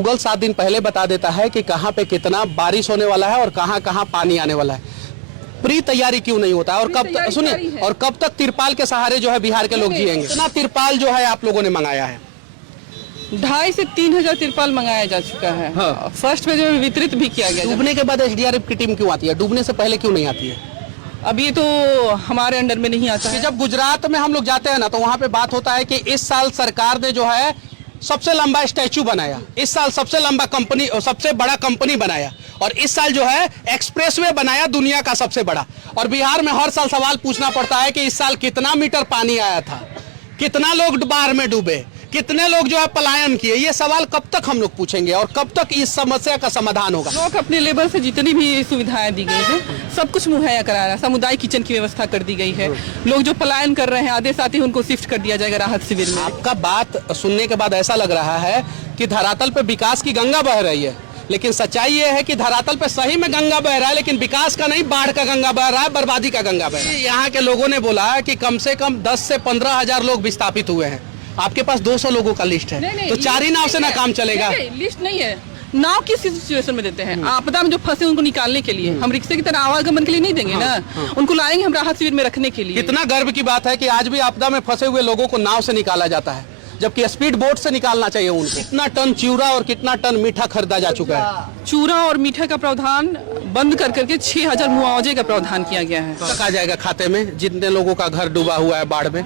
Google 7 दिन पहले बता देता है कि कहां पे कितना बारिश होने वाला है और कहां कहां पानी आने वाला है। प्री तैयारी क्यों नहीं होता है? और कब तक सुनिए, और कब तक तिरपाल के सहारे जो है बिहार के लोग जिएंगे? कितना तिरपाल जो है आप लोगों ने मंगाया है? 2,500 से 3,000 तिरपाल मंगाया जा चुका है। हाँ। फर्स्ट फेज में वितरित भी किया गया। डूबने के बाद एसडीआरएफ की टीम क्यों आती है? डूबने से पहले क्यों नहीं आती है? अब ये तो हमारे अंडर में नहीं आता है। जब गुजरात में हम लोग जाते हैं ना, तो वहां पे बात होता है कि इस साल सरकार ने जो है सबसे लंबा स्टैचू बनाया, इस साल सबसे लंबा कंपनी, सबसे बड़ा कंपनी बनाया, और इस साल जो है एक्सप्रेसवे बनाया दुनिया का सबसे बड़ा। और बिहार में हर साल सवाल पूछना पड़ता है कि इस साल कितना मीटर पानी आया था, कितना लोग बाढ़ में डूबे, कितने लोग जो है पलायन किए। ये सवाल कब तक हम लोग पूछेंगे और कब तक इस समस्या का समाधान होगा? लोग अपने लेवल से जितनी भी सुविधाएं दी गई है सब कुछ मुहैया करा रहा है। सामुदायिक किचन की व्यवस्था कर दी गई है। लोग जो पलायन कर रहे हैं आधे साथ ही उनको शिफ्ट कर दिया जाएगा राहत शिविर में। आपका बात सुनने के बाद ऐसा लग रहा है कि धरातल पे विकास की गंगा बह रही है, लेकिन सच्चाई ये है कि धरातल पे सही में गंगा बह रहा है, लेकिन विकास का नहीं, बाढ़ का गंगा बह रहा है, बर्बादी का गंगा बह रहा है। यहाँ के लोगों ने बोला कि कम से कम 10 से 15 हजार लोग विस्थापित हुए हैं। आपके पास 200 लोगों का लिस्ट है, तो 4 ही नाव से ना काम चलेगा। लिस्ट नहीं है। नाव किस सिचुएशन में देते हैं? आपदा में जो फंसे उनको निकालने के लिए। हम रिक्शे की तरह आवागमन के लिए नहीं देंगे ना। उनको लाएंगे हम राहत शिविर में रखने के लिए। कितना गर्व की बात है कि आज भी आपदा में फंसे हुए लोगों को नाव से निकाला जाता है, जबकि स्पीड बोट से निकालना चाहिए उनको। कितना टन चिवड़ा और कितना टन मीठा खरीदा जा चुका है? चूरा और मीठा का प्रावधान बंद कर करके 6,000 मुआवजे का प्रावधान किया गया है। कब तक आ जाएगा खाते में जितने लोगों का घर डूबा हुआ है बाढ़ में?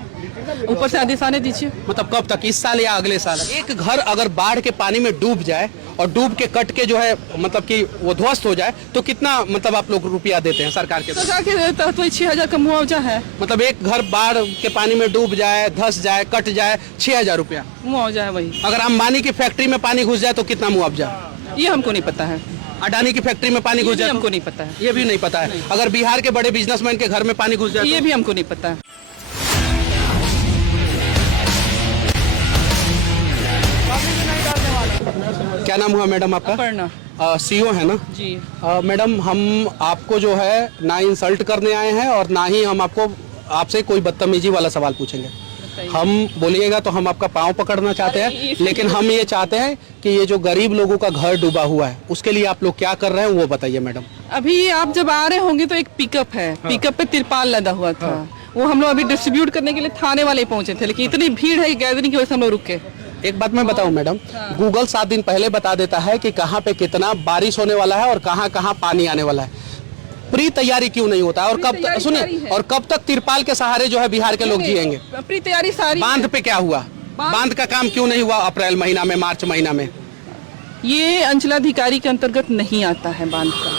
ऊपर से आदेश आने दीजिए। मतलब कब तक, इस साल या अगले साल? एक घर अगर बाढ़ के पानी में डूब जाए और डूब के कट के जो है मतलब कि वो ध्वस्त हो जाए, तो कितना मतलब आप लोग रुपया देते हैं सरकार के? सरकार के तहत वही 6,000 का मुआवजा है। मतलब एक घर बाढ़ के पानी में डूब जाए, धस जाए, कट जाए, 6,000 रुपया मुआवजा है वही। अगर अंबानी की फैक्ट्री में पानी घुस जाए तो कितना मुआवजा? ये हमको नहीं पता है। अडानी की फैक्ट्री में पानी घुस जाए हमको नहीं पता है। ये भी नहीं पता है। अगर बिहार के बड़े बिजनेसमैन के घर में पानी घुस जाए ये भी हमको नहीं पता है। क्या नाम हुआ मैडम आपका? अपर्णा। सीओ है ना जी। मैडम, हम आपको जो है ना इंसल्ट करने आए हैं और ना ही हम आपसे कोई बदतमीजी वाला सवाल पूछेंगे। हम बोलिएगा तो हम आपका पाँव पकड़ना चाहते हैं, लेकिन हम ये चाहते हैं कि ये जो गरीब लोगों का घर डूबा हुआ है उसके लिए आप लोग क्या कर रहे हैं वो बताइए मैडम। अभी आप जब आ रहे होंगे तो एक पिकअप है। पिकअप पे तिरपाल लदा हुआ था। वो हम लोग अभी डिस्ट्रीब्यूट करने के लिए थाने वाले पहुंचे थे, लेकिन इतनी भीड़ है गैदरिंग की वजह से हम लोग रुक गए। एक बात मैं बताऊं मैडम, गूगल 7 दिन पहले बता देता है कि कहां पे कितना बारिश होने वाला है और कहां कहां पानी आने वाला है। प्री तैयारी क्यों नहीं होता है? और कब तक सुनिए, और कब तक तिरपाल के सहारे जो है बिहार के लोग जिएंगे? प्री तैयारी सारी। बांध पे क्या हुआ? बांध का काम क्यों नहीं हुआ अप्रैल महीना में, मार्च महीना में? ये अंचलाधिकारी के अंतर्गत नहीं आता है बांध का।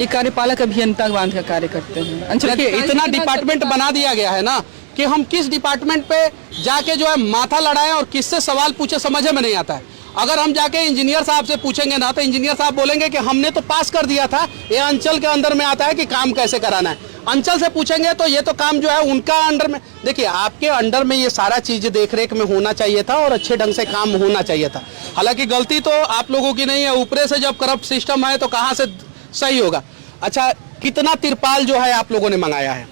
ये कार्यपालक अभियंता बांध का कार्य करते हैं। अंचलाधिकारी इतना डिपार्टमेंट बना दिया गया है ना कि हम किस डिपार्टमेंट पे जाके जो है माथा लड़ाएं और किससे सवाल पूछे समझ में नहीं आता है। अगर हम जाके इंजीनियर साहब से पूछेंगे ना, तो इंजीनियर साहब बोलेंगे कि हमने तो पास कर दिया था, ये अंचल के अंदर में आता है कि काम कैसे कराना है। अंचल से पूछेंगे तो ये तो काम जो है उनका अंडर में। देखिए, आपके अंडर में ये सारा चीज देख रेख में होना चाहिए था और अच्छे ढंग से काम होना चाहिए था। हालांकि गलती तो आप लोगों की नहीं है, ऊपरे से जब करप्ट सिस्टम है तो कहाँ से सही होगा। अच्छा, कितना तिरपाल जो है आप लोगों ने मंगाया है?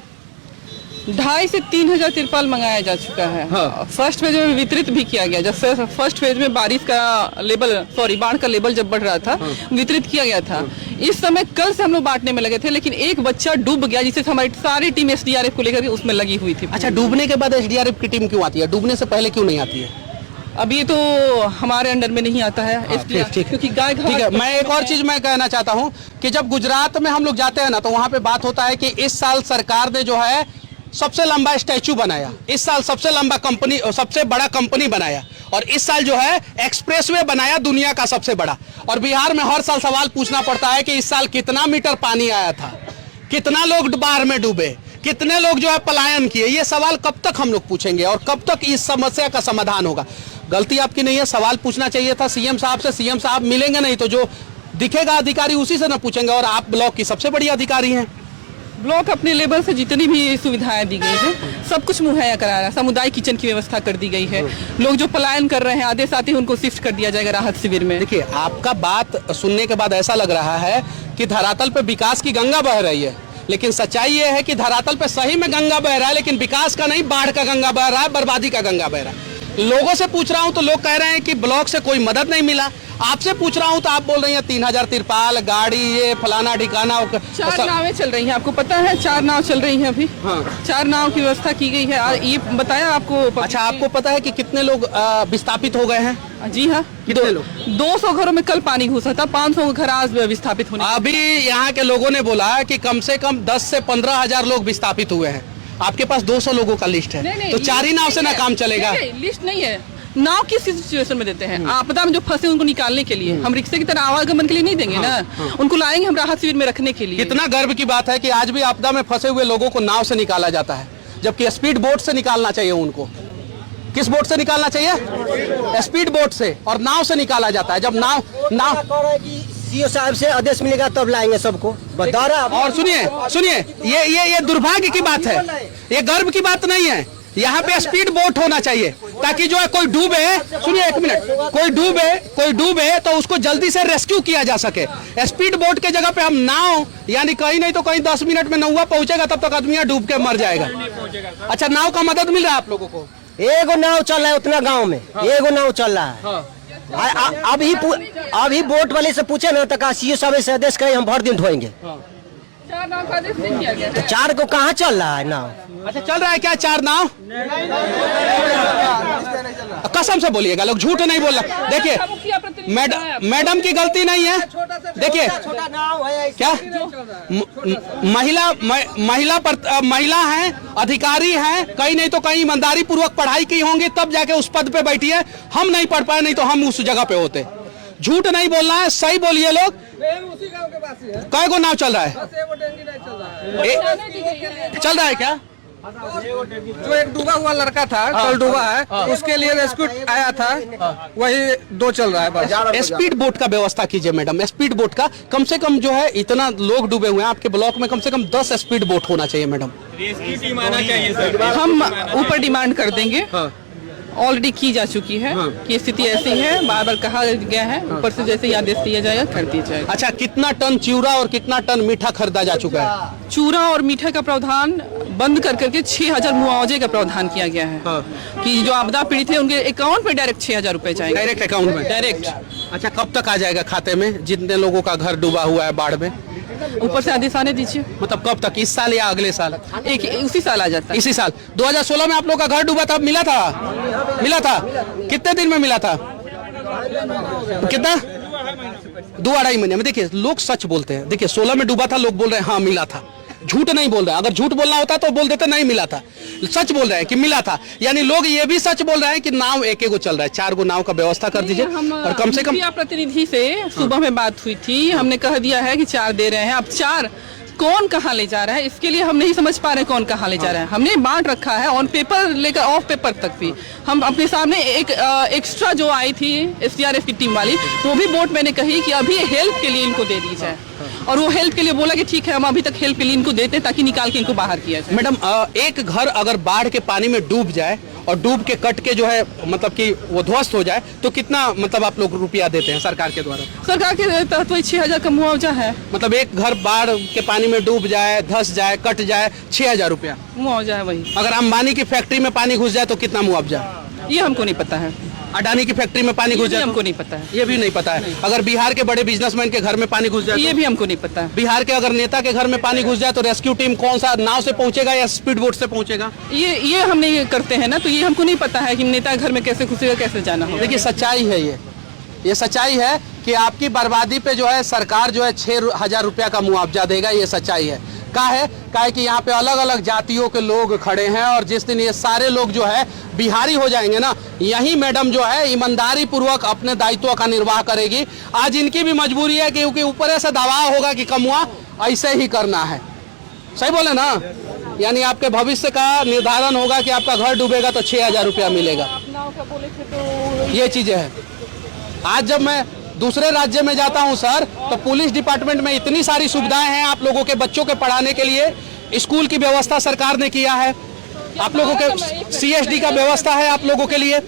2,500 से 3,000 तिरपाल मंगाया जा चुका है। हाँ। फर्स्ट फेज में वितरित भी किया गया। जब फर्स्ट फेज में बारिश का लेवल, बाढ़ का लेवल जब बढ़ रहा था, वितरित किया गया था। इस समय कल से हम लोग बांटने में लगे थे, लेकिन एक बच्चा डूब गया, जिससे हमारी सारी टीम एसडीआरएफ को लेकर उसमें लगी हुई थी। अच्छा, डूबने के बाद एसडीआरएफ की टीम क्यों आती है? डूबने से पहले क्यों नहीं आती है? अब ये तो हमारे अंडर में नहीं आता है। क्योंकि गाय ठीक है। मैं एक और चीज मैं कहना चाहता हूँ कि जब गुजरात में हम लोग जाते हैं ना, तो वहां पे बात होता है कि इस साल सरकार ने जो है सबसे लंबा स्टैचू बनाया, इस साल सबसे लंबा कंपनी, सबसे बड़ा कंपनी बनाया, और इस साल जो है एक्सप्रेसवे बनाया दुनिया का सबसे बड़ा। और बिहार में हर साल सवाल पूछना पड़ता है कि इस साल कितना मीटर पानी आया था, कितना लोग बाढ़ में डूबे, कितने लोग जो है पलायन किए। ये सवाल कब तक हम लोग पूछेंगे और कब तक इस समस्या का समाधान होगा? गलती आपकी नहीं है, सवाल पूछना चाहिए था सीएम साहब से। सीएम साहब मिलेंगे नहीं तो जो दिखेगा अधिकारी उसी से ना पूछेंगे, और आप ब्लॉक की सबसे बड़ी अधिकारी हैं। ब्लॉक अपने लेवल से जितनी भी सुविधाएं दी गई है सब कुछ मुहैया करा रहा है। सामुदायिक किचन की व्यवस्था कर दी गई है। लोग जो पलायन कर रहे हैं आधे साथ ही उनको शिफ्ट कर दिया जाएगा राहत शिविर में। देखिए, आपका बात सुनने के बाद ऐसा लग रहा है कि धरातल पे विकास की गंगा बह रही है, लेकिन सच्चाई ये है कि धरातल पे सही में गंगा बह रहा है, लेकिन विकास का नहीं, बाढ़ का गंगा बह रहा है, बर्बादी का गंगा बह रहा है। लोगों से पूछ रहा हूं तो लोग कह रहे हैं कि ब्लॉक से कोई मदद नहीं मिला। आपसे पूछ रहा हूँ तो आप बोल रही हैं 3000 तिरपाल, गाड़ी, ये फलाना ठिकाना। 4 नावें चल रही हैं, आपको पता है 4 नाव चल रही हैं अभी। हाँ। 4 नाव की व्यवस्था की गई है, ये बताया आपको। अच्छा, आपको पता है कि कितने लोग विस्थापित हो गए हैं? जी हाँ, कितने लोग? 200 घरों में कल पानी घुसा था, 500 घर आज विस्थापित होने। अभी यहाँ के लोगों ने बोला कि कम से कम 10 से 15,000 लोग विस्थापित हुए हैं। आपके पास 200 लोगों का लिस्ट है, तो 4 ही नाव से ना काम चलेगा। लिस्ट नहीं है, नाव किस सिचुएशन में देते हैं, आपदा में जो फंसे उनको निकालने के लिए। हम रिक्शे की तरह आवागमन के लिए नहीं देंगे ना, उनको लाएंगे हम राहत शिविर में रखने के लिए। कितना गर्व की बात है कि आज भी आपदा में फंसे हुए लोगों को नाव से निकाला जाता है, जबकि स्पीड बोट से निकालना चाहिए उनको। किस बोट से निकालना चाहिए? स्पीड बोट से, और नाव से निकाला जाता है। जब नाव सीओ साहब से आदेश मिलेगा तब लाएंगे सबको, बता रहा। और सुनिए, ये दुर्भाग्य की बात है, ये गर्व की बात नहीं है। यहाँ पे स्पीड बोट होना चाहिए ताकि जो है कोई डूबे, सुनिए 1 मिनट, कोई डूबे तो उसको जल्दी से रेस्क्यू किया जा सके। स्पीड बोट के जगह पे हम नाव, यानी कहीं नहीं तो कहीं 10 मिनट में नौवा पहुंचेगा, तब तक आदमी डूब के मर जाएगा। अच्छा, नाव का मदद मिल रहा है आप लोगों को? एगो नाव चल रहा है उतना गांव में, एगो नाव चल रहा है। अभी बोट वाले से पूछे ना तो सीओ साहब से आदेश करे हम भर दिन ढोएंगे। 4 नाव का आदेश नहीं किया गया है। 4 को कहाँ चल रहा है नाव? अच्छा, चल रहा है क्या 4 नाव? कसम से बोलिएगा, लोग झूठ नहीं बोल रहा। देखिए मैडम की गलती नहीं है। देखिए छोटा नाव है क्या महिला हैं, अधिकारी हैं, कहीं नहीं तो कहीं ईमानदारी पूर्वक पढ़ाई की होंगी, तब जाके उस पद पे बैठी है। हम नहीं पढ़ पाए, नहीं तो हम उस जगह पे होते। झूठ नहीं बोलना है, सही बोलिए लोग। उसी गांव के पास ही है। कई को नाव चल रहा है? चल रहा है क्या? जो एक डूबा हुआ लड़का था, कल डूबा है, उसके लिए रेस्क्यू आया था, वही 2 चल रहा है बस। स्पीड बोट का व्यवस्था कीजिए मैडम, स्पीड बोट का। कम से कम जो है, इतना लोग डूबे हुए हैं आपके ब्लॉक में, कम से कम 10 स्पीड बोट होना चाहिए मैडम। हम ऊपर डिमांड कर देंगे, ऑलरेडी की जा चुकी है कि स्थिति ऐसी है, बार बार कहा गया है, ऊपर से जैसे ही आदेश दिया जाएगा कर दिया जाएगा। अच्छा, कितना टन चिवड़ा और कितना टन मीठा खरीदा जा चुका है? चूरा और मीठा का प्रावधान बंद कर करके 6000 मुआवजे का प्रावधान किया गया है कि जो आपदा पीड़ित है उनके अकाउंट में डायरेक्ट 6000 रुपए जाएंगे, डायरेक्ट अकाउंट में डायरेक्ट। अच्छा, कब तक आ जाएगा खाते में जितने लोगों का घर डूबा हुआ है बाढ़ में? ऊपर से आदेश आने दीजिए। मतलब कब तक, इस साल या अगले साल? उसी साल आ जाता है। इसी साल 2016 में आप लोग का घर डूबा था, मिला था? कितने दिन में मिला था? कितना? 2-2.5 महीने में। देखिए, लोग सच बोलते हैं। देखिए, 16 में डूबा था, लोग बोल रहे हैं हाँ मिला था, झूठ नहीं बोल रहे हैं। अगर झूठ बोलना होता तो बोल देते नहीं मिला था, सच बोल रहे हैं कि मिला था। यानी लोग ये भी सच बोल रहे हैं कि नाव एक गो चल रहा है। 4 गो नाव का व्यवस्था कर दीजिए, और कम से कम प्रतिनिधि से सुबह में बात हुई थी, हमने कह दिया है कि 4 दे रहे हैं। अब 4 कौन कहाँ ले जा रहा है, इसके लिए हम नहीं समझ पा रहे कौन कहाँ ले जा रहा है। हमने बांट रखा है ऑन पेपर लेकर ऑफ पेपर तक भी। हम अपने सामने एक एक्स्ट्रा जो आई थी SDRF की टीम वाली, वो भी बोट मैंने कही कि अभी हेल्प के लिए इनको दे दी जाए, और वो हेल्प के लिए बोला कि ठीक है हम अभी तक हेल्प के लिए इनको देते हैं ताकि निकाल के इनको बाहर किया जाए। मैडम, एक घर अगर बाढ़ के पानी में डूब जाए और डूब के कट के जो है मतलब कि वो ध्वस्त हो जाए, तो कितना मतलब आप लोग रुपया देते हैं सरकार के द्वारा? सरकार के तहत वही 6000 का मुआवजा है। मतलब एक घर बाढ़ के पानी में डूब जाए, धस जाए, कट जाए, 6000 रुपया मुआवजा है वही। अगर अंबानी की फैक्ट्री में पानी घुस जाए तो कितना मुआवजा? ये हमको नहीं पता है। अडानी की फैक्ट्री में पानी घुस जाए हमको नहीं पता है। ये भी नहीं पता है। अगर बिहार के बड़े बिजनेसमैन के घर में पानी घुस जाए, ये भी हमको नहीं पता है। बिहार के अगर नेता के घर में पानी घुस जाए तो रेस्क्यू टीम कौन सा नाव से पहुंचेगा या स्पीड बोट से पहुंचेगा? ये हम नहीं करते हैं ना, तो ये हमको नहीं पता है कि नेता घर में कैसे घुसेगा, कैसे जाना होगा। देखिए, सच्चाई है ये सच्चाई है कि आपकी बर्बादी पे जो है सरकार जो है 6000 रुपया का मुआवजा देगा। ये सच्चाई है। का है कि यहाँ पे अलग अलग जातियों के लोग खड़े हैं, और जिस दिन ये सारे लोग जो है बिहारी हो जाएंगे ना, यही मैडम जो है ईमानदारी पूर्वक अपने दायित्व का निर्वाह करेगी। आज इनकी भी मजबूरी है क्योंकि ऊपर से दबाव होगा कि कमुआ ऐसे ही करना है। सही बोले ना? यानी आपके भविष्य का निर्धारण होगा कि आपका घर डूबेगा तो 6000 रुपया मिलेगा। ये चीजें है। आज जब मैं दूसरे राज्य में जाता हूं सर, तो पुलिस डिपार्टमेंट में इतनी सारी सुविधाएं हैं आप लोगों के बच्चों के पढ़ाने के लिए। स्कूल की व्यवस्था सरकार ने किया है, आप लोगों के CSD का व्यवस्था है आप लोगों के लिए।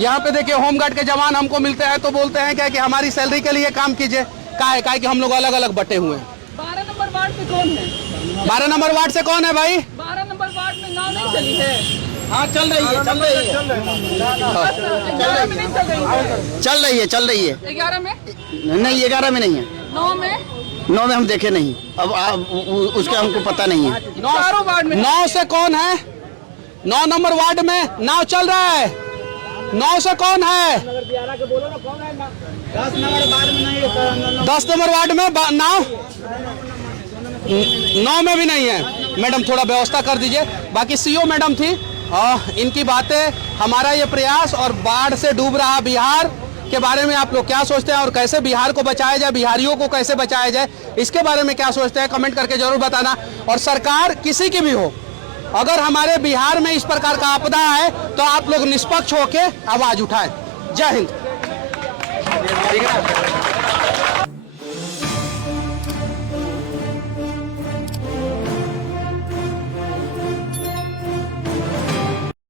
यहाँ पे देखिए, होमगार्ड के जवान हमको मिलते हैं तो बोलते हैं क्या कि हमारी सैलरी के लिए काम कीजिए। क्या है कि हम लोग अलग अलग बटे हुए हैं। 12 नंबर वार्ड से कौन है? 12 नंबर वार्ड से कौन है भाई? 12 नंबर वार्ड में नाव नहीं चली है। हाँ चल रही है, चल रही है, चल रही है, चल रही है। 11 में नहीं 11 में नहीं है, 9 में 9 में हम देखे नहीं। अब उसके हमको पता नहीं है। चारों वार्ड में 9 से कौन है? 9 नंबर वार्ड में नाव चल रहा है। 9 से कौन है? 10 नंबर वार्ड में नाव 9 में भी नहीं है। मैडम थोड़ा व्यवस्था कर दीजिए। बाकी सीओ मैडम थी, इनकी बातें, हमारा ये प्रयास और बाढ़ से डूब रहा बिहार के बारे में आप लोग क्या सोचते हैं और कैसे बिहार को बचाया जाए, बिहारियों को कैसे बचाया जाए, इसके बारे में क्या सोचते हैं कमेंट करके जरूर बताना। और सरकार किसी की भी हो, अगर हमारे बिहार में इस प्रकार का आपदा है तो आप लोग निष्पक्ष होकर आवाज उठाएं। जय हिंद।